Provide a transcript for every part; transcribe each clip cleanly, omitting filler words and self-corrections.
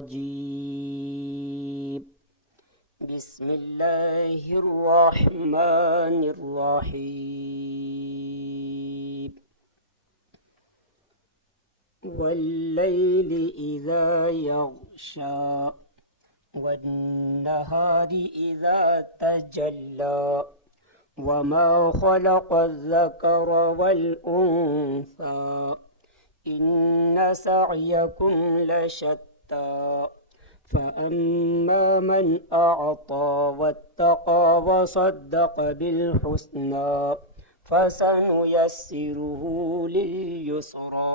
الرجيم بسم الله الرحمن الرحيم والليل إذا يغشى والنهار إذا تجلى وما خلق الذكر والأنثى إن سعيكم لشتى فأما من أعطى واتقى وصدق بالحسنى فسنيسره لليسرى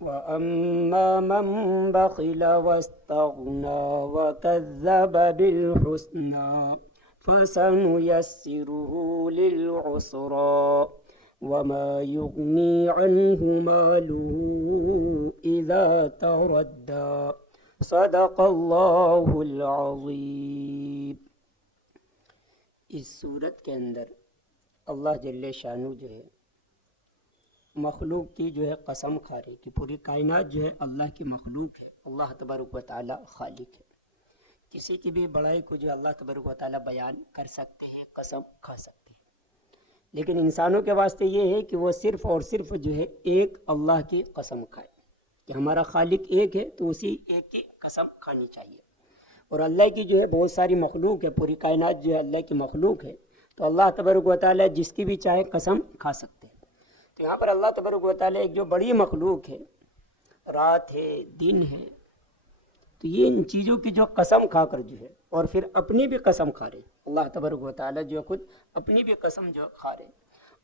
وأما من بخل واستغنى وكذب بالحسنى فسنيسره للعسرى وما يغني عنه ماله إذا تردى صدق اللہ العظیم۔ اس صورت کے اندر اللہ جل شانہ جو ہے مخلوق کی جو ہے قسم کھا رہی کہ پوری کائنات جو ہے اللہ کی مخلوق ہے، اللہ تبارک و تعالی خالق ہے۔ کسی کی بھی بڑائی کو جو اللہ تبارک و تعالی بیان کر سکتے ہیں، قسم کھا سکتے ہیں، لیکن انسانوں کے واسطے یہ ہے کہ وہ صرف اور صرف جو ہے ایک اللہ کی قسم کھائے کہ ہمارا خالق ایک ہے، تو اسی ایک کی قسم کھانی چاہیے۔ اور اللہ کی جو ہے بہت ساری مخلوق ہے، پوری کائنات جو ہے اللہ کی مخلوق ہے، تو اللہ تبارک و تعالی جس کی بھی چاہے قسم کھا سکتے ہیں۔ تو یہاں پر اللہ تبارک و تعالی ایک جو بڑی مخلوق ہے، رات ہے، دن ہے، تو یہ ان چیزوں کی جو قسم کھا کر جو ہے اور پھر اپنی بھی قسم کھا رہے، اللہ تبارک و تعالی جو ہے خود اپنی بھی قسم جو کھا رہے،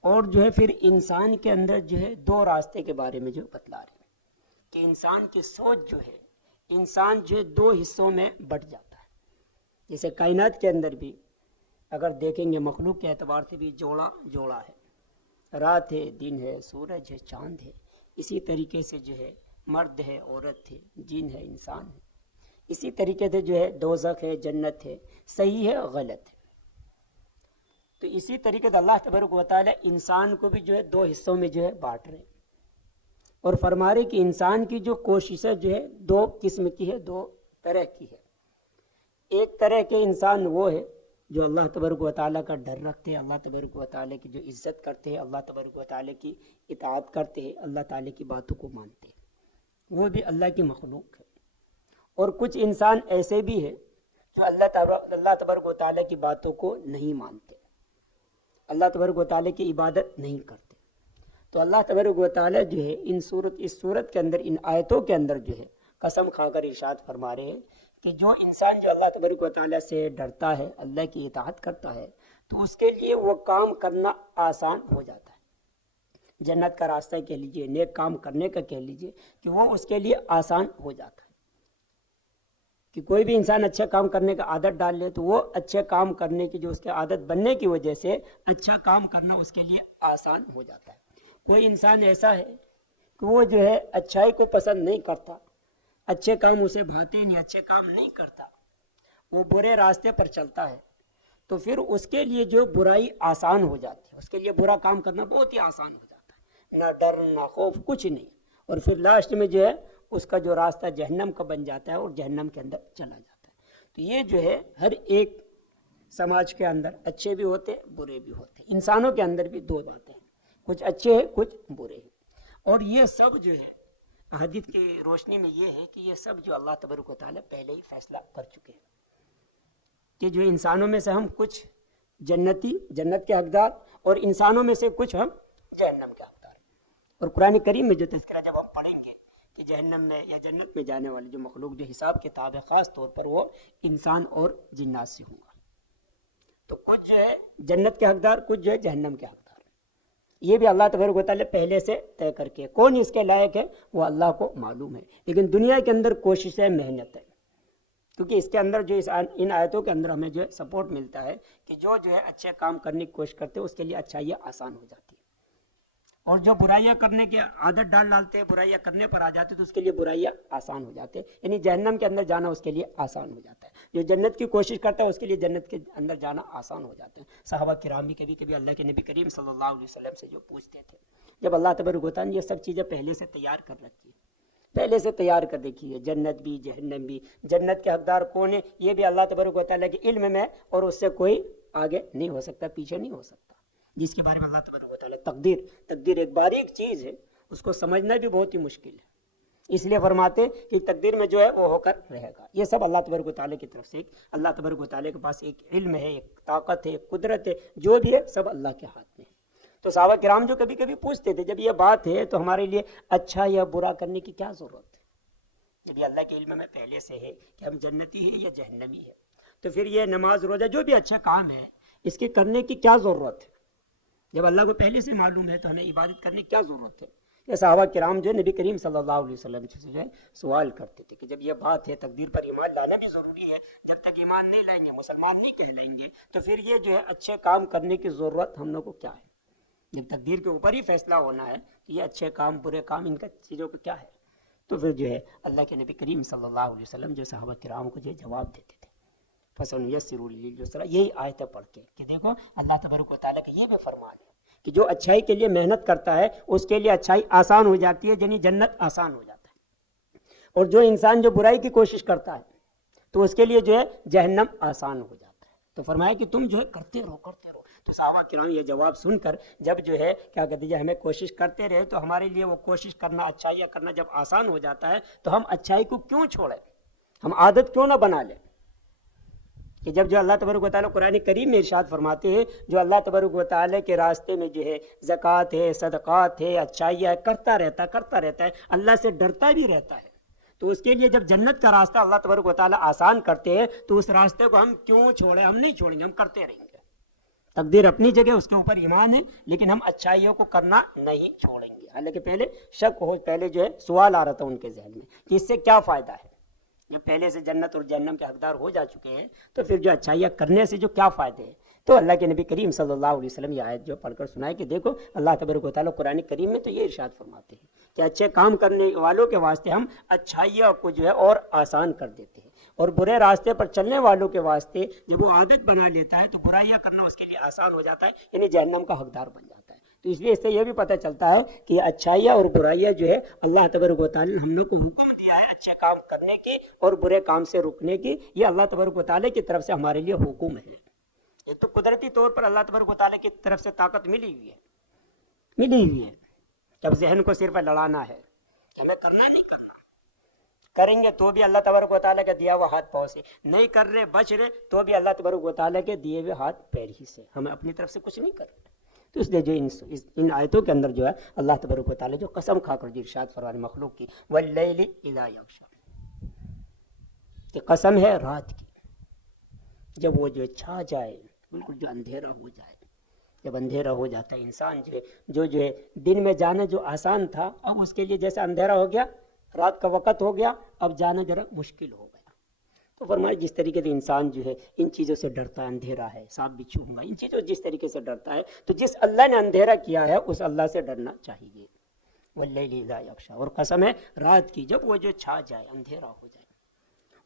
اور جو ہے پھر انسان کے اندر جو ہے دو راستے کے بارے میں جو بتلا رہے کہ انسان کی سوچ جو ہے، انسان جو ہے دو حصوں میں بٹ جاتا ہے۔ جیسے کائنات کے اندر بھی اگر دیکھیں گے مخلوق کے اعتبار سے بھی جوڑا جوڑا ہے، رات ہے، دن ہے، سورج ہے، چاند ہے، اسی طریقے سے جو ہے مرد ہے، عورت ہے، جن ہے، انسان ہے، اسی طریقے سے جو ہے دوزخ ہے، جنت ہے، صحیح ہے، غلط ہے۔ تو اسی طریقے سے اللہ تبارک و تعالی انسان کو بھی جو ہے دو حصوں میں جو ہے بانٹ رہے اور فرما رہے کہ انسان کی جو کوششیں جو ہے دو قسم کی ہے، دو طرح کی ہے۔ ایک طرح کے انسان وہ ہے جو اللہ تبارک و تعالیٰ کا ڈر رکھتے ہیں، اللہ تبارک و تعالیٰ کی جو عزت کرتے ہیں، اللہ تبارک و تعالیٰ کی اطاعت کرتے ہیں، اللہ تعالیٰ کی باتوں کو مانتے ہیں، وہ بھی اللہ کی مخلوق ہے۔ اور کچھ انسان ایسے بھی ہیں جو اللہ تبارک و تعالیٰ کی باتوں کو نہیں مانتے، اللہ تبارک و تعالیٰ کی عبادت نہیں کرتے۔ تو اللہ تبارک و تعالیٰ جو ہے اس صورت کے اندر، ان آیتوں کے اندر جو ہے قسم کھا کر ارشاد فرما رہے ہیں کہ جو انسان جو اللہ تبارک و تعالیٰ سے ڈرتا ہے، اللہ کی اطاعت کرتا ہے، تو اس کے لیے وہ کام کرنا آسان ہو جاتا ہے۔ جنت کا راستہ کہہ لیجئے، نیک کام کرنے کا کہہ لیجئے، کہ وہ اس کے لیے آسان ہو جاتا ہے۔ کہ کوئی بھی انسان اچھا کام کرنے کا عادت ڈال لے تو وہ اچھے کام کرنے کی جو اس کے عادت بننے کی وجہ سے اچھا کام کرنا اس کے لیے آسان ہو جاتا ہے۔ کوئی انسان ایسا ہے کہ وہ جو ہے اچھائی کو پسند نہیں کرتا، اچھے کام اسے بھاتے نہیں، اچھے کام نہیں کرتا، وہ برے راستے پر چلتا ہے، تو پھر اس کے لیے جو برائی آسان ہو جاتی ہے، اس کے لیے برا کام کرنا بہت ہی آسان ہو جاتا ہے، نہ ڈر نہ خوف کچھ نہیں، اور پھر لاسٹ میں جو ہے اس کا جو راستہ جہنم کا بن جاتا ہے اور جہنم کے اندر چلا جاتا ہے۔ تو یہ جو ہے ہر ایک سماج کے اندر اچھے بھی ہوتے برے بھی ہوتے، انسانوں کے اندر بھی دو باتیں ہیں، کچھ اچھے ہیں کچھ برے ہیں۔ اور یہ سب جو ہے حدیث کی روشنی میں یہ ہے کہ یہ سب جو اللہ تبارک و تعالیٰ پہلے ہی فیصلہ کر چکے ہیں کہ جو انسانوں میں سے ہم کچھ جنت کے حقدار اور انسانوں میں سے کچھ ہم جہنم کے حقدار۔ اور قرآن کریم میں جو تذکرہ جب ہم پڑھیں گے کہ جہنم میں یا جنت میں جانے والی جو مخلوق جو حساب کتاب ہے، خاص طور پر وہ انسان اور جنات سے ہوگا، تو کچھ جو ہے جنت کے حقدار، کچھ جو ہے جہنم کے حقدار۔ یہ بھی اللہ تبارک و تعالیٰ پہلے سے طے کر کے، کون اس کے لائق ہے وہ اللہ کو معلوم ہے، لیکن دنیا کے اندر کوشش ہے، محنت ہے، کیونکہ اس کے اندر جو ان آیتوں کے اندر ہمیں جو ہے سپورٹ ملتا ہے کہ جو ہے اچھے کام کرنے کی کوشش کرتے ہیں اس کے لیے اچھائیاں آسان ہو جاتی ہے، اور جو برائیاں کرنے کی عادت ڈالتے ہیں، برائیاں کرنے پر آ جاتے ہیں، تو اس کے لیے برائیاں آسان ہو جاتے ہیں، یعنی جہنم کے اندر جانا اس کے لیے آسان ہو جاتا ہے۔ جو جنت کی کوشش کرتا ہے اس کے لیے جنت کے اندر جانا آسان ہو جاتا ہے۔ صحابہ کرام بھی کبھی کبھی اللہ کے نبی کریم صلی اللہ علیہ وسلم سے جو پوچھتے تھے، جب اللہ تبارک و تعالیٰ نے یہ سب چیزیں پہلے سے تیار کر رکھی ہے، پہلے سے تیار کر رکھی ہے، جنت بھی جہنم بھی۔ جنت کے حقدار کون ہے یہ بھی اللہ تبارک و تعالیٰ کے علم میں، اور اس سے کوئی آگے نہیں ہو سکتا، پیچھے نہیں ہو سکتا، جس کے بارے میں اللہ تبارک و تعالیٰ تقدیر ایک باریک چیز ہے، اس کو سمجھنا بھی بہت ہی مشکل ہے، اس لیے فرماتے کہ تقدیر میں جو ہے وہ ہو کر رہے گا۔ یہ سب اللہ تبارک و تعالیٰ کی طرف سے، اللہ تبارک و تعالیٰ کے پاس ایک علم ہے، ایک طاقت ہے، ایک قدرت ہے، جو بھی ہے سب اللہ کے ہاتھ میں ہے۔ تو صحابہ کرام جو کبھی کبھی پوچھتے تھے جب یہ بات ہے تو ہمارے لیے اچھا یا برا کرنے کی کیا ضرورت ہے، جب یہ اللہ کے علم میں پہلے سے ہے کہ ہم جنتی ہے یا جہنمی ہے، تو پھر یہ نماز روزہ جو بھی اچھا کام ہے اس کے کرنے کی کیا ضرورت ہے؟ جب اللہ کو پہلے سے معلوم ہے تو ہمیں عبادت کرنے کی کیا ضرورت ہے؟ یہ صحابہ کرام جو نبی کریم صلی اللہ علیہ وسلم سے جو ہے سوال کرتے تھے کہ جب یہ بات ہے تقدیر پر ایمان لانا بھی ضروری ہے، جب تک ایمان نہیں لائیں گے مسلمان نہیں کہلائیں گے، تو پھر یہ جو ہے اچھے کام کرنے کی ضرورت ہم لوگ کو کیا ہے؟ جب تقدیر کے اوپر ہی فیصلہ ہونا ہے کہ یہ اچھے کام برے کام ان کا چیزوں کو کیا ہے، تو پھر جو ہے اللہ کے نبی کریم صلی اللہ علیہ وسلم جو صحابہ کرام کو جو جواب دیتے تھے فَسَنُيَسِّرُ لِلْيُسْرَىٰ، یہی آیتیں پڑھ کے کہ دیکھو اللہ تبارک و تعالیٰ کا یہ بھی فرمان ہے کہ جو اچھائی کے لیے محنت کرتا ہے اس کے لیے اچھائی آسان ہو جاتی ہے، یعنی جنت آسان ہو جاتا ہے، اور جو انسان جو برائی کی کوشش کرتا ہے تو اس کے لیے جو ہے جہنم آسان ہو جاتا ہے۔ تو فرمایا کہ تم جو ہے کرتے رہو۔ تو صحابہ کرام یہ جواب سن کر جب جو ہے کیا کہتے ہیں ہمیں کوشش کرتے رہے تو ہمارے لیے وہ کوشش کرنا، اچھائیاں کرنا جب آسان ہو جاتا ہے تو ہم اچھائی کو کیوں چھوڑیں، ہم عادت کیوں نہ بنا لیں؟ کہ جب جو اللہ تبارک و تعالیٰ قرآن کریم میں ارشاد فرماتے ہیں جو اللہ تبارک و تعالیٰ کے راستے میں جو ہے زکوٰۃ ہے، صدقات ہے، اچھائیاں ہے، کرتا رہتا ہے، اللہ سے ڈرتا بھی رہتا ہے، تو اس کے لیے جب جنت کا راستہ اللہ تبارک و تعالیٰ آسان کرتے ہیں تو اس راستے کو ہم کیوں چھوڑیں؟ ہم نہیں چھوڑیں گے، ہم کرتے رہیں گے۔ تقدیر اپنی جگہ، اس کے اوپر ایمان ہے، لیکن ہم اچھائیوں کو کرنا نہیں چھوڑیں گے۔ حالانکہ پہلے شک ہو، پہلے جو ہے سوال آ رہا تھا ان کے ذہن میں کہ اس سے کیا فائدہ ہے، جب پہلے سے جنت اور جہنم کے حقدار ہو جا چکے ہیں تو پھر جو اچھائیاں کرنے سے جو کیا فائدے ہیں؟ تو اللہ کے نبی کریم صلی اللہ علیہ وسلم یہ آیت جو پڑھ کر سنائے کہ دیکھو اللہ تبارک و تعالیٰ قرآن کریم میں تو یہ ارشاد فرماتے ہیں کہ اچھے کام کرنے والوں کے واسطے ہم اچھائیوں کو جو ہے اور آسان کر دیتے ہیں، اور برے راستے پر چلنے والوں کے واسطے جب وہ عادت بنا لیتا ہے تو برائیاں کرنا اس کے لیے آسان ہو جاتا ہے، یعنی جہنم کا حقدار بن جاتا ہے۔ تو اس لیے اس سے یہ بھی پتہ چلتا ہے کہ اچھائیاں اور برائیاں جو ہے اللہ تبارک و تعالیٰ نے ہم لوگ کو حکم دیا ہے اچھے کام کرنے کی اور برے کام سے رکنے کی، یہ اللہ تبارک و تعالیٰ کی طرف سے ہمارے لیے حکم ہے۔ یہ تو قدرتی طور پر اللہ تبارک و تعالیٰ کی طرف سے طاقت ملی ہوئی ہے۔ جب ذہن کو صرف لڑانا ہے کہ ہمیں کرنا نہیں کرنا، کریں گے تو بھی اللہ تبارک و تعالیٰ کا دیا ہوا ہاتھ پاؤں سے، نہیں کر رہے بچ رہے تو بھی اللہ تبارک و تعالیٰ کے دیے ہوئے ہاتھ پیر ہی سے، ہمیں اپنی طرف سے کچھ نہیں کر رہے۔ تو اس لیے جو ان آیتوں کے اندر جو ہے اللہ تبارک و تعالیٰ جو قسم کھا کر جو ارشاد فرمانے مخلوق کی وَاللَّيْلِ إِذَا يَغْشَىٰ، کہ قسم ہے رات کی جب وہ جو چھا جائے، بالکل جو اندھیرا ہو جائے، جب اندھیرا ہو جاتا ہے انسان جو ہے دن میں جانا جو آسان تھا اب اس کے لیے جیسے اندھیرا ہو گیا، رات کا وقت ہو گیا، اب جانا ذرا مشکل ہو گیا۔ تو فرمایا جس طریقے سے انسان جو ہے ان چیزوں سے ڈرتا ہے، اندھیرا ہے، سانپ بچھو ہوں گا، ان چیزوں جس طریقے سے ڈرتا ہے تو جس اللہ نے اندھیرا کیا ہے اس اللہ سے ڈرنا چاہیے۔ واللیل اذا یغشی، اور قسم ہے رات کی جب وہ جو چھا جائے، اندھیرا ہو جائے،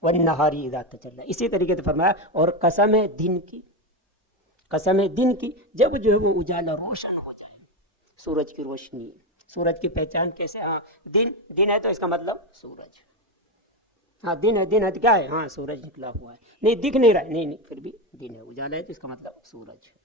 والنہار اذا تجلی، اسی طریقے سے فرمایا اور قسم ہے دن کی، قسم ہے دن کی جب جو ہے وہ اجالا روشن ہو جائے، سورج کی روشنی، سورج کی پہچان کیسے؟ ہاں دن ہے تو اس کا مطلب سورج، ہاں دن ہے کیا ہے؟ ہاں سورج نکلا ہوا ہے، نہیں دکھ نہیں رہا ہے، نہیں پھر بھی دن ہے، اجالا ہے تو اس کا مطلب سورج ہے۔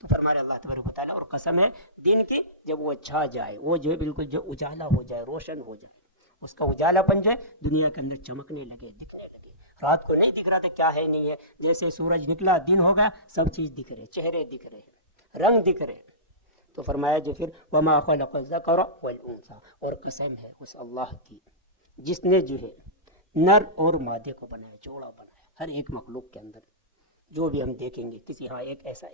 تو فرمایا اللہ تبارک و تعالیٰ اور قسم ہے دن کی جب وہ چھا جائے، وہ جو ہے بالکل جو اجالا ہو جائے، روشن ہو جائے، اس کا اجالا بن جائے، دنیا کے اندر چمکنے لگے، دکھنے لگے۔ رات کو نہیں دکھ رہا تھا کیا ہے نہیں ہے، جیسے سورج نکلا دن ہو گیا، سب چیز دکھ رہے، چہرے دکھ رہے، رنگ دکھ رہے۔ تو فرمایا جو پھر وما خلق الذکر والانثی، اور قسم ہے اس اللہ کی جس نے جو ہے نر اور مادے کو بنایا، جوڑا بنایا، ہر ایک مخلوق کے اندر جو بھی ہم دیکھیں گے کسی ہاں ایک ایسا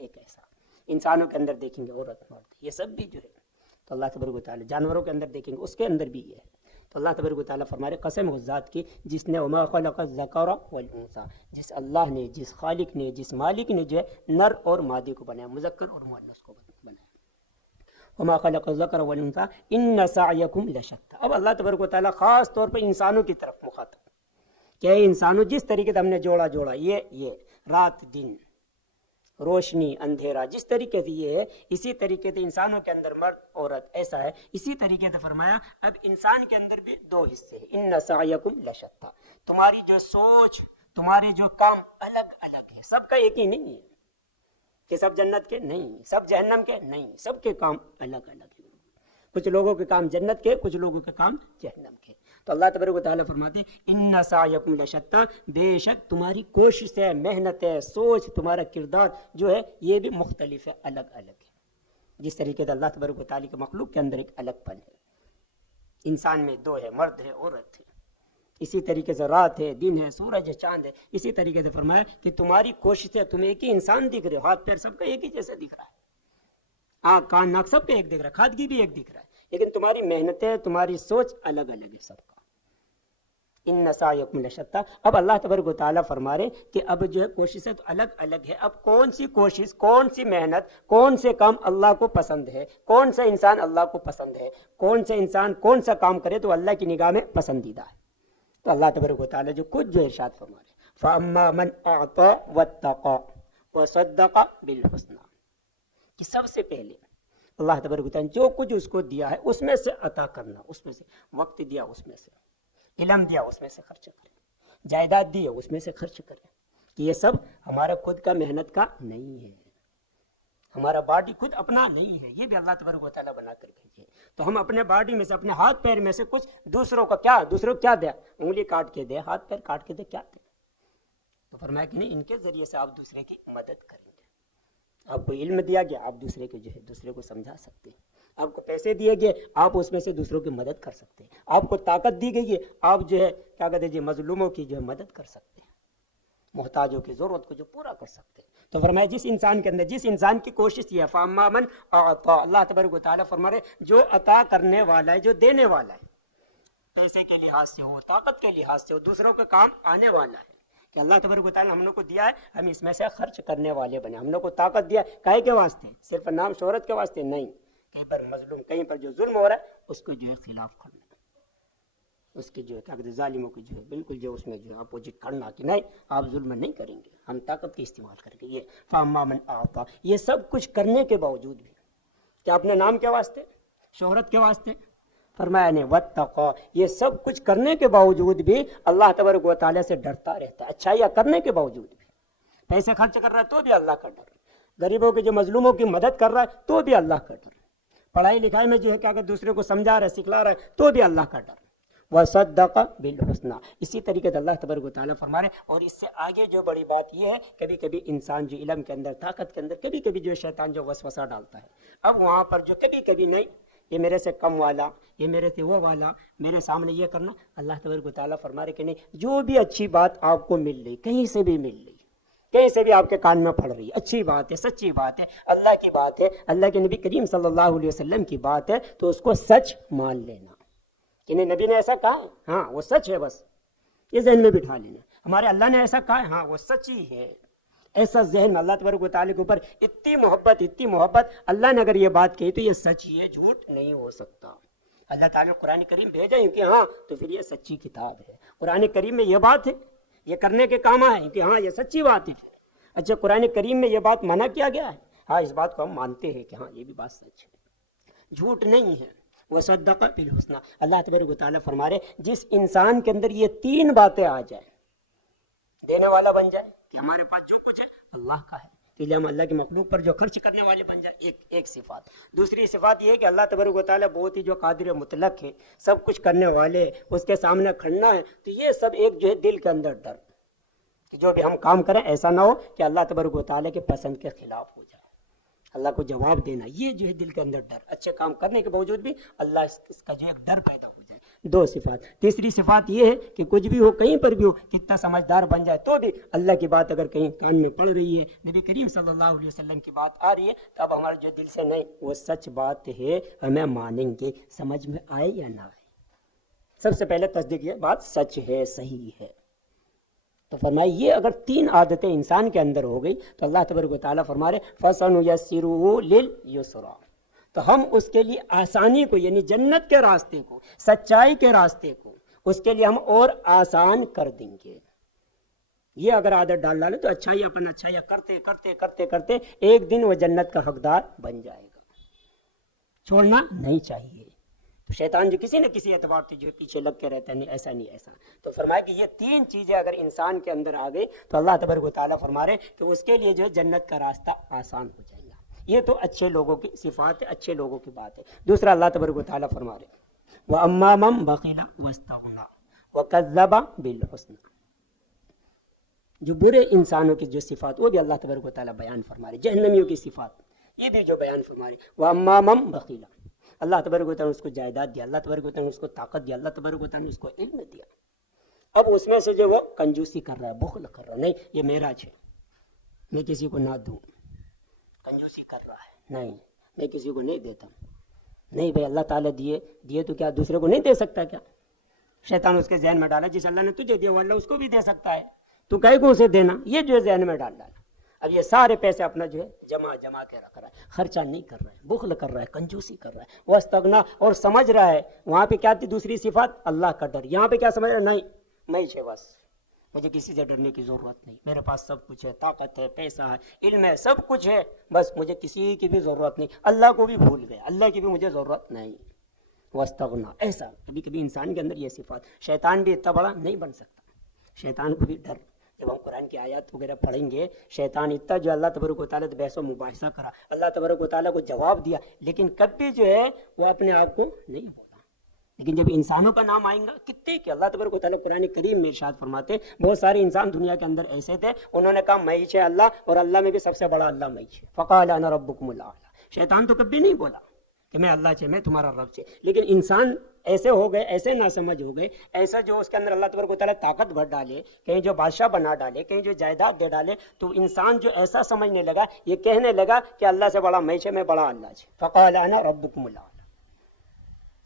انسانوں کے اندر دیکھیں گے عورت مرد، یہ سب بھی جو ہے تو اللہ تبارک و تعالیٰ جانوروں کے اندر دیکھیں گے اس کے اندر بھی یہ ہے۔ تو اللہ تبارک و تعالیٰ فرمائے قسم اس ذات کی جس نے وما خلق الذکر والانثی، جس اللہ نے، جس خالق نے، جس مالک نے جو ہے نر اور مادے کو بنایا، مذکر اور مؤنث کو بنایا۔ وما خلق الذکر والانثی ان سعیکم لشتی، اب اللہ تبارک و تعالیٰ خاص طور پر انسانوں کی طرف مخاطب کہ انسانوں جس طریقے سے ہم نے جوڑا یہ رات دن، روشنی اندھیرا، جس طریقے سے یہ ہے اسی طریقے سے انسانوں کے اندر مرد عورت ایسا ہے، اسی طریقے سے فرمایا اب انسان کے اندر بھی دو حصے ہیں، ان سعیکم لشتی، تمہاری جو سوچ تمہارے جو کام الگ الگ ہے، سب کا ایک ہی نہیں ہے کہ سب جنت کے نہیں، سب جہنم کے نہیں، سب کے کام الگ الگ ہیں، کچھ لوگوں کے کام جنت کے، کچھ لوگوں کے کام جہنم کے۔ تو اللہ تبارک و تعالیٰ فرماتے ہیں ان سعیکم لشتی، بے شک تمہاری کوشش ہے، محنت ہے، سوچ، تمہارا کردار جو ہے یہ بھی مختلف ہے، الگ الگ ہے، جس طریقے سے اللہ تبارک و تعالیٰ کے مخلوق کے اندر ایک الگ پن ہے، انسان میں دو ہے، مرد ہے عورت ہے، اسی طریقے سے رات ہے دن ہے، سورج ہے چاند ہے، اسی طریقے سے فرمایا کہ تمہاری کوشش ہے، تمہیں ایک ہی انسان دکھ رہے، ہاتھ پیر سب کا ایک ہی جیسا دکھ رہا ہے، آنکھ کان ناک سب کا ایک دکھ رہا ہے، کھادگی بھی ایک دکھ رہا ہے، لیکن تمہاری محنتیں تمہاری سوچ الگ الگ ہے سب کا۔ ان سعیکم لشتی، اب اللہ تبارک و تعالیٰ فرما رہے کہ اب جو ہے کوششیں تو الگ الگ ہے، اب کون سی کوشش، کون سی محنت، کون سے کام اللہ کو پسند ہے، کون سا انسان اللہ کو پسند ہے، کون سا انسان کون سا کام کرے تو اللہ کی نگاہ میں پسندیدہ ہے۔ تو اللہ تبارک و تعالیٰ جو کچھ جو ارشاد فرما رہے فَأَمَّا مَنْ أَعْطَى وَاتَّقَى وَصَدَّقَ بِالْحُسْنَى، کہ سب سے پہلے اللہ تبارک و تعالیٰ جو کچھ اس کو دیا ہے اس میں سے عطا کرنا، اس میں سے وقت دیا، اس میں سے علم دیا، اس میں سے خرچ کریں، جائیداد دی ہے اس میں سے خرچ کریں، کہ یہ سب ہمارا خود کا محنت کا نہیں ہے، ہمارا باڈی خود اپنا نہیں ہے، یہ بھی اللہ تبارک و تعالیٰ بنا کر بھیجے، تو ہم اپنے باڈی میں سے، اپنے ہاتھ پیر میں سے کچھ دوسروں کو کیا دے، انگلی کاٹ کے دے، ہاتھ پیر کاٹ کے دے، کیا دے؟ تو فرمایا کہ نہیں، ان کے ذریعے سے آپ دوسرے کی مدد کریں گے، آپ کو علم دیا گیا، آپ دوسرے کو جو ہے دوسرے کو سمجھا سکتے ہیں، آپ کو پیسے دیے گئے، آپ اس میں سے دوسروں کی مدد کر سکتے ہیں، آپ کو طاقت دی گئی ہے، آپ جو ہے کیا کہتے ہیں مظلوموں کی جو ہے مدد کر سکتے ہیں، محتاجوں کی ضرورت کو جو پورا کر سکتے ہیں۔ تو فرمایا جس انسان کے اندر، جس انسان کی کوشش یہ ہے، فَأَمَّا مَنْ أَعْطَى، اللہ تبارک و تعالیٰ فرما رہے جو عطا کرنے والا ہے، جو دینے والا ہے، پیسے کے لحاظ سے ہو، طاقت کے لحاظ سے ہو، دوسروں کا کام آنے والا ہے، کہ اللہ تبارک و تعالیٰ ہم لوگ کو دیا ہے، ہم اس میں سے خرچ کرنے والے بنے، ہم لوگ کو طاقت دیا کائے کے واسطے؟ صرف نام شہرت کے واسطے نہیں، کہیں پر مظلوم، کہیں پر جو ظلم ہو رہا ہے اس کو جو ہے خلاف کرنا، اس کے جو ہے کیا کہتے ہیں ظالموں کی جو ہے بالکل جو اس میں جو ہے اپوزٹ کرنا، کہ نہیں آپ ظلم نہیں کریں گے، ہم طاقت کے استعمال کریں گے۔ یہ فَأَمَّا مَنْ أَعْطَى، یہ سب کچھ کرنے کے باوجود بھی کیا اپنے نام کے واسطے، شہرت کے واسطے؟ فرمایا نہیں، وَاتَّقَى، یہ سب کچھ کرنے کے باوجود بھی اللہ تبارک و تعالیٰ سے ڈرتا رہتا ہے، اچھائیاں کرنے کے باوجود بھی، پیسے خرچ کر رہا ہے تو بھی اللہ کا ڈر، غریبوں کے جو مظلوموں کی مدد کر رہا ہے تو بھی اللہ کا ڈر، پڑھائی لکھائی میں جو ہے کیا کہ دوسرے کو سمجھا رہا ہے، سکھلا رہا ہے تو بھی اللہ کا ڈر، وَصَدَّقَ بِالْحُسْنَى، اسی طریقے سے اللہ تبارک و تعالیٰ فرما رہے ہیں۔ اور اس سے آگے جو بڑی بات یہ ہے، کبھی کبھی انسان جو علم کے اندر، طاقت کے اندر، کبھی کبھی جو شیطان جو وسوسہ ڈالتا ہے، اب وہاں پر جو کبھی کبھی نہیں، یہ میرے سے کم والا، یہ میرے سے وہ والا، میرے سامنے یہ کرنا، اللہ تبارک و تعالیٰ فرما رہے کہ نہیں، جو بھی اچھی بات آپ کو مل رہی، کہیں سے بھی مل رہی، کہیں سے بھی آپ کے کان میں پڑ رہی ہے، اچھی بات ہے، سچی بات ہے، اللہ کی بات ہے، اللہ کے نبی کریم صلی اللہ علیہ وسلم کی بات ہے، تو اس کو سچ مان لینا کہ نہیں نبی نے ایسا کہا ہے، ہاں وہ سچ ہے، بس یہ ذہن میں بٹھا لینا، ہمارے اللہ نے ایسا کہا ہے، ہاں وہ سچ ہی ہے، ایسا ذہن اللہ تبارک و تعالیٰ کے اوپر اتنی محبت، اللہ نے اگر یہ بات کہی تو یہ سچ ہی ہے، جھوٹ نہیں ہو سکتا۔ اللہ تعالیٰ نے قرآن کریم بھیجا ہے کہ ہاں تو پھر یہ سچی کتاب ہے، قرآن کریم میں یہ بات ہے، یہ کرنے کے کام ہے کہ ہاں یہ سچی بات ہے۔ اچھا قرآن کریم میں یہ بات منع کیا گیا ہے، ہاں اس بات کو ہم مانتے ہیں کہ ہاں یہ بھی بات سچ ہے، جھوٹ نہیں ہے۔ وَصَدَّقَ بِالْحُسْنَى، اللہ تبارک و تعالیٰ فرما رہے جس انسان کے اندر یہ تین باتیں آ جائیں، دینے والا بن جائے کہ ہمارے پاس جو کچھ ہے اللہ کا ہے، اس لیے ہم اللہ کے مخلوق پر جو خرچ کرنے والے بن جائے، ایک صفات۔ دوسری صفات یہ ہے کہ اللہ تبارک و تعالیٰ بہت ہی جو قادر مطلق ہے، سب کچھ کرنے والے، اس کے سامنے کھڑنا ہے، تو یہ سب ایک جو ہے دل کے اندر ڈر کہ جو بھی ہم کام کریں ایسا نہ ہو کہ اللہ تبارک و تعالیٰ کے پسند کے خلاف ہو جائے، اللہ کو جواب دینا، یہ جو ہے دل کے اندر ڈر، اچھے کام کرنے کے باوجود بھی اللہ اس کا جو ہے ڈر پیدا ہو جائے۔ دو صفات۔ تیسری صفات یہ ہے کہ کچھ بھی ہو، کہیں پر بھی ہو، کتنا سمجھدار بن جائے تو بھی اللہ کی بات اگر کہیں کان میں پڑ رہی ہے، نبی کریم صلی اللہ علیہ وسلم کی بات آ رہی ہے، تو اب ہمارے جو دل سے نہیں، وہ سچ بات ہے، ہمیں مانیں گے، سمجھ میں آئے یا نہ آئے، سب سے پہلے تصدیق یہ بات سچ ہے، صحیح ہے۔ تو فرمائے یہ اگر تین عادتیں انسان کے اندر ہو گئی تو اللہ تبارک و تعالیٰ فرما رہے فَسَنُيَسِّرُهُ لِلْيُسْرَىٰ، تو ہم اس کے لیے آسانی کو، یعنی جنت کے راستے کو، سچائی کے راستے کو، اس کے لیے ہم اور آسان کر دیں گے۔ یہ اگر عادت ڈال ڈالے تو اچھائی اپن اچھائی کرتے کرتے کرتے کرتے ایک دن وہ جنت کا حقدار بن جائے گا. چھوڑنا نہیں چاہیے. تو شیطان جو کسی نہ کسی اعتبار سے جو پیچھے لگ کے رہتا ہے نہیں ایسا نہیں ایسا. تو فرمایا کہ یہ تین چیزیں اگر انسان کے اندر آ گئی تو اللہ تبارک و تعالیٰ فرما رہے کہ اس کے لیے جو ہے جنت کا راستہ آسان ہو جائے گا. یہ تو اچھے لوگوں کی صفات ہے, اچھے لوگوں کی بات ہے. دوسرا اللہ تبارک و تعالیٰ فرما رہے وَأَمَّا مَن بَخِلَ وَاسْتَغْنَىٰ وَكَذَّبَ بِالْحُسْنَىٰ. جو برے انسانوں کی جو صفات وہ بھی اللہ تبارک و تعالیٰ بیان فرما رہے. جہنمیوں کی صفات یہ بھی جو بیان فرما رہے وَأَمَّا مَن بَخِلَ, اللہ تبارک و تعالیٰ نے اس کو جائیداد دیا, اللہ تبارک و تعالیٰ نے اس کو طاقت دیا, اللہ تبارک و تعالیٰ نے اس کو علم دیا. اب اس میں سے جو وہ کنجوسی کر رہا ہے, بخل کر رہا ہے, نہیں یہ میرا ہے میں کسی کو نہ دوں, کنجوسی کر رہا ہے, نہیں میں کسی کو نہیں دیتا, نہیں بھائی اللہ تعالیٰ دیے تو کیا دوسرے کو نہیں دے سکتا کیا؟ شیطان اس کے ذہن میں ڈالا جس اللہ نے تجھے دیا وہ اللہ اس کو بھی دے سکتا ہے, تو کہے کو اسے دینا, یہ جو ہے ذہن میں ڈال ڈالا. اب یہ سارے پیسے اپنا جو ہے جمع کے رکھ رہا ہے, خرچہ نہیں کر رہا ہے, بخل کر رہا ہے, کنجوسی کر رہا ہے, وہ استغنا اور سمجھ رہا ہے. وہاں پہ کیا تھی دوسری صفات اللہ کا ڈر, یہاں پہ کیا سمجھ رہا ہے, نہیں میں ہے بس, مجھے کسی سے ڈرنے کی ضرورت نہیں, میرے پاس سب کچھ ہے, طاقت ہے, پیسہ ہے, علم ہے, سب کچھ ہے, بس مجھے کسی کی بھی ضرورت نہیں, اللہ کو بھی بھول گیا, اللہ کی بھی مجھے ضرورت نہیں. واستغنا, ایسا کبھی کبھی انسان کے اندر یہ صفات. شیطان بھی اتنا بڑا نہیں بن سکتا, شیطان کو بھی ڈر. جب ہم قرآن کی آیات وغیرہ پڑھیں گے, شیطان اتنا جو اللہ تبارک و تعالیٰ بحث و مباحثہ کرا, اللہ تبارک و تعالیٰ کو جواب دیا, لیکن کبھی جو ہے وہ اپنے آپ کو نہیں بولا. لیکن جب انسانوں کا نام آئیں گا, کتنے کہ اللہ تبارک و تعالیٰ قرآن کریم میں ارشاد فرماتے بہت سارے انسان دنیا کے اندر ایسے تھے, انہوں نے کہا معیش ہے اللہ, اور اللہ میں بھی سب سے بڑا اللہ معیش ہے. فقال انا ربکم الاعلی. شیطان تو کبھی نہیں بولا کہ میں اللہ سے, میں تمہارا رب سے. لیکن انسان ایسے ہو گئے, ایسے ناسمجھ ہو گئے, ایسا جو اس کے اندر اللہ تبارک و تعالیٰ طاقت بھر ڈالے, کہیں جو بادشاہ بنا ڈالے, کہیں جو جائیداد دے ڈالے, تو انسان جو ایسا سمجھنے لگا, یہ کہنے لگا کہ اللہ سے بڑا معیش ہے, میں بڑا اللہ سے. فقال انا ربکم الاعلی.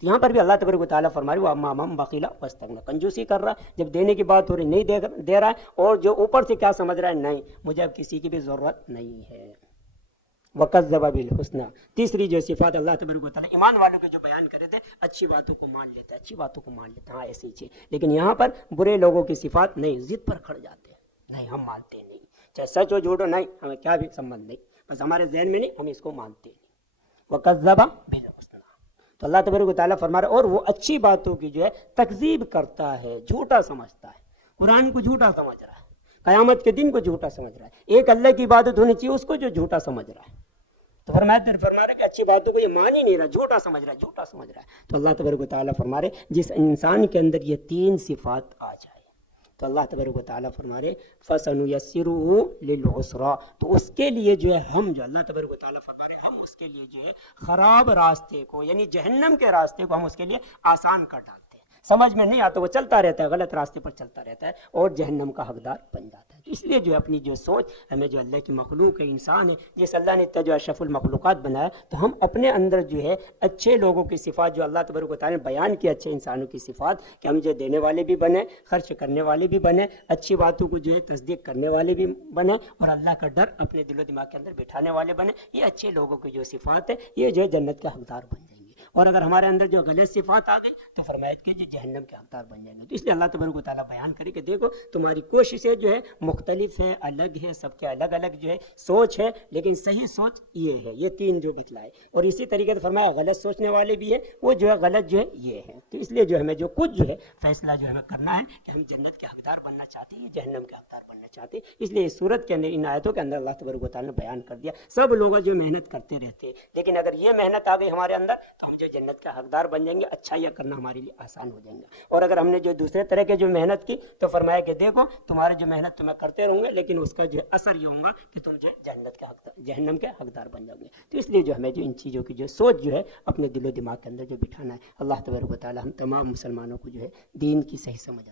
یہاں پر بھی اللہ تبارک و تعالیٰ فرما رہے وَأَمَّا مَن بَخِلَ وَاسْتَغْنَىٰ, کنجوسی کر رہا ہے, جب دینے کی بات ہو رہی نہیں دے رہا ہے, اور جو اوپر سے کیا سمجھ رہا ہے, نہیں مجھے اب کسی کی بھی ضرورت نہیں ہے. وَكَذَّبَ بِالْحُسْنَىٰ, تیسری جو صفات اللہ تبارک و تعالیٰ ایمان والوں کے جو بیان کرے تھے, اچھی باتوں کو مان لیتا ہے, اچھی باتوں کو مان لیتا ہے, ہاں ایسی چیز. لیکن یہاں پر برے لوگوں کی صفات نہیں, ضد پر کھڑ جاتے ہیں, نہیں ہم مانتے نہیں, چاہے سچ ہو جھوٹ ہو, نہیں ہمیں کیا بھی سمبند نہیں, بس ہمارے ذہن میں نہیں, ہم اس کو مانتے نہیں. وَكَذَّبَ بِالْحُسْنَىٰ, تو اللہ تبارک و تعالیٰ فرما رہا ہے, اور وہ اچھی باتوں کی جو ہے تکذیب کرتا ہے, جھوٹا سمجھتا ہے, قرآن کو جھوٹا سمجھ رہا ہے, قیامت کے دن کو جھوٹا سمجھ رہا ہے, ایک اللہ کی عبادت ہونی چاہیے اس کو جو جھوٹا سمجھ رہا ہے. تو فرما رہا ہے کہ اچھی باتوں کو یہ مان ہی نہیں رہا, جھوٹا سمجھ رہا ہے, جھوٹا سمجھ رہا ہے. تو اللہ تبارک و تعالیٰ فرما رہے جس انسان کے اندر یہ تین صفات آ جائے, تو اللہ تبارک و تعالیٰ فرما رہے فَسَنُيَسِّرُهُ لِلْعُسْرَىٰ, تو اس کے لیے جو ہے ہم, جو اللہ تبارک و تعالیٰ فرما رہے ہم اس کے لیے جو ہے خراب راستے کو, یعنی جہنم کے راستے کو ہم اس کے لیے آسان کر ڈالتے ہیں. سمجھ میں نہیں آتا وہ چلتا رہتا ہے, غلط راستے پر چلتا رہتا ہے, اور جہنم کا حقدار بن جاتا ہے. تو اس لیے جو ہے اپنی جو سوچ, ہمیں جو اللہ کی مخلوق ہے, انسان ہے, جس اللہ نے جو اشرف المخلوقات بنایا, تو ہم اپنے اندر جو ہے اچھے لوگوں کی صفات جو اللہ تبارک و تعالیٰ نے بیان کی, اچھے انسانوں کی صفات, کہ ہم جو دینے والے بھی بنے, خرچ کرنے والے بھی بنے, اچھی باتوں کو جو ہے تصدیق کرنے والے بھی بنے, اور اللہ کا ڈر اپنے دل و دماغ کے اندر بٹھانے والے بنے. یہ اچھے لوگوں کی جو صفات ہے, یہ جو ہے جنت کے حقدار بن جائیں گے. اور اگر ہمارے اندر جو غلط صفات آ گئی تو فرمایت کہ جہنم کے حقدار بن جائیں گے. تو اس لیے اللہ تبارک و تعالیٰ بیان کرے کہ دیکھو تمہاری کوششیں جو ہے مختلف ہے, الگ ہے, سب کے الگ الگ جو ہے سوچ ہے, لیکن صحیح سوچ یہ ہے, یہ تین جو بتلائے. اور اسی طریقے سے فرمایا غلط سوچنے والے بھی ہیں, وہ جو ہے غلط جو ہے یہ ہے. تو اس لیے جو ہمیں جو کچھ جو ہے فیصلہ جو ہمیں کرنا ہے کہ ہم جنت کے حقدار بننا چاہتے ہیں, جہنم کے حقدار بننا چاہتے ہیں. اس لیے اس صورت کے اندر, ان آیتوں کے اندر اللہ تبارک و تعالیٰ نے بیان کر دیا. سب لوگ جو محنت کرتے رہتے ہیں, لیکن اگر یہ محنت آ گئی ہمارے اندر تو ہم جو جنت کا حقدار بن جائیں گے, اچھائیاں کرنا ہمارے لیے آسان ہو جائیں گے. اور اگر ہم نے جو دوسرے طرح کے جو محنت کی تو فرمایا کہ دیکھو تمہاری جو محنت تمہیں کرتے رہوں گے, لیکن اس کا جو اثر یہ ہوگا کہ تم جو جنت کے حقدار, جہنم کے حقدار بن جاؤ گے. تو اس لیے جو ہمیں جو ان چیزوں کی جو سوچ جو ہے اپنے دل و دماغ کے اندر جو بٹھانا ہے, اللہ تبارک و تعالیٰ ہم تمام مسلمانوں کو جو ہے دین کی صحیح سمجھ